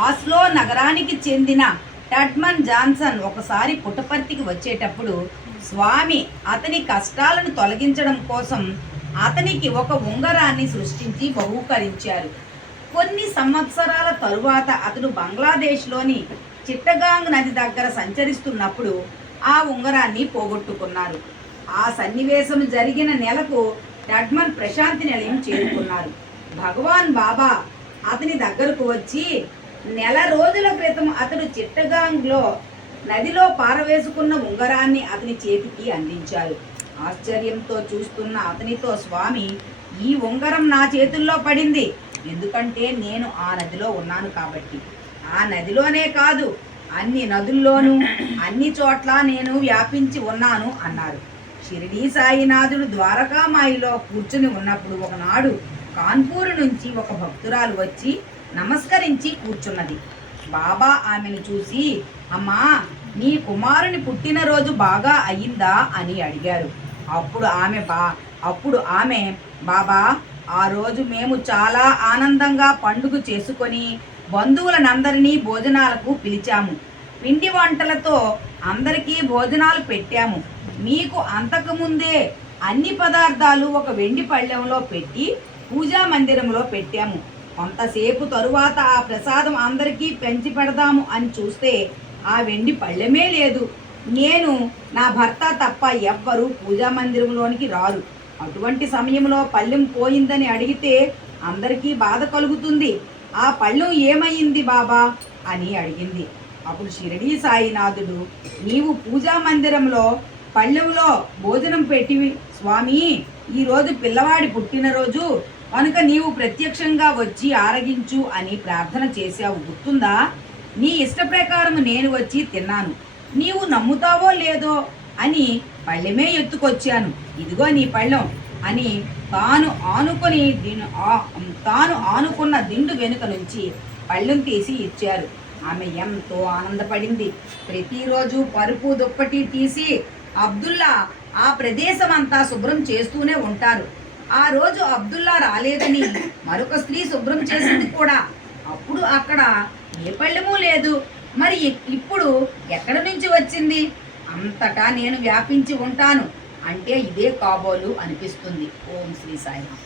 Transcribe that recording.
ఆస్లో నగరానికి చెందిన టడ్మన్ జాన్సన్ ఒకసారి పుట్టపర్తికి వచ్చేటప్పుడు స్వామి అతని కష్టాలను తొలగించడం కోసం అతనికి ఒక ఉంగరాన్ని సృష్టించి బహూకరించారు. కొన్ని సంవత్సరాల తరువాత అతడు బంగ్లాదేశ్లోని చిట్టగాంగ్ నది దగ్గర సంచరిస్తున్నప్పుడు ఆ ఉంగరాన్ని పోగొట్టుకున్నారు. ఆ సన్నివేశం జరిగిన నెలకు టడ్మన్ ప్రశాంతి నిలయం చేరుకున్నారు. భగవాన్ బాబా అతని దగ్గరకు వచ్చి నెల రోజుల క్రితం అతడు చిట్టగాంగ్లో నదిలో పారవేసుకున్న ఉంగరాన్ని అతని చేతికి అందించారు. ఆశ్చర్యంతో చూస్తున్న అతనితో స్వామి, ఈ ఉంగరం నా చేతుల్లో పడింది, ఎందుకంటే నేను ఆ నదిలో ఉన్నాను కాబట్టి. ఆ నదిలోనే కాదు, అన్ని నదుల్లోనూ అన్ని చోట్ల నేను వ్యాపించి ఉన్నాను అన్నారు. షిరిడీ సాయినాథుడు ద్వారకామాయిలో కూర్చుని ఉన్నప్పుడు ఒకనాడు కాన్పూర్ నుంచి ఒక భక్తురాలు వచ్చి నమస్కరించి కూర్చున్నది. బాబా ఆమెను చూసి, అమ్మా, నీ కుమారుని పుట్టినరోజు బాగా అయ్యిందా అని అడిగారు. అప్పుడు ఆమె బాబా, ఆ రోజు మేము చాలా ఆనందంగా పండుగ చేసుకొని బంధువులనందరినీ భోజనాలకు పిలిచాము. పిండి వంటలతో అందరికీ భోజనాలు పెట్టాము. మీకు అంతకుముందే అన్ని పదార్థాలు ఒక వెండి పళ్ళెంలో పెట్టి పూజా మందిరంలో పెట్టాము. కొంతసేపు తరువాత ఆ ప్రసాదం అందరికీ పెంచి పెడదాము అని చూస్తే ఆ వెండి పళ్ళెమే లేదు. నేను, నా భర్త తప్ప ఎవ్వరూ పూజా మందిరంలోనికి రారు. అటువంటి సమయంలో పళ్ళెం పోయిందని అడిగితే అందరికీ బాధ కలుగుతుంది. ఆ పళ్ళెం ఏమయ్యింది బాబా అని అడిగింది. అప్పుడు షిరిడీ సాయినాథుడు, నీవు పూజా మందిరంలో పళ్ళెంలో భోజనం పెట్టి, స్వామి, ఈరోజు పిల్లవాడి పుట్టినరోజు కనుక నీవు ప్రత్యక్షంగా వచ్చి ఆరగించు అని ప్రార్థన చేశావు, గుర్తుందా? నీ ఇష్ట ప్రకారం నేను వచ్చి తిన్నాను. నీవు నమ్ముతావో లేదో అని పళ్ళెమే ఎత్తుకొచ్చాను. ఇదిగో నీ పళ్ళెం అని తాను ఆనుకున్న దిండు వెనుక నుంచి పళ్ళెం తీసి ఇచ్చారు. ఆమె ఎంతో ఆనందపడింది. ప్రతిరోజు పరుపు దుప్పటి తీసి అబ్దుల్లా ఆ ప్రదేశమంతా శుభ్రం చేస్తూనే ఉంటారు. ఆ రోజు అబ్దుల్లా రాలేదని మరొక స్త్రీ శుభ్రం చేసింది కూడా. అప్పుడు అక్కడ ఏ పళ్ళెమూ లేదు. మరి ఇప్పుడు ఎక్కడి నుంచి వచ్చింది? అంతటా నేను వ్యాపించి ఉంటాను అంటే ఇదే కాబోలు అనిపిస్తుంది. ఓం శ్రీ సాయిరామ్.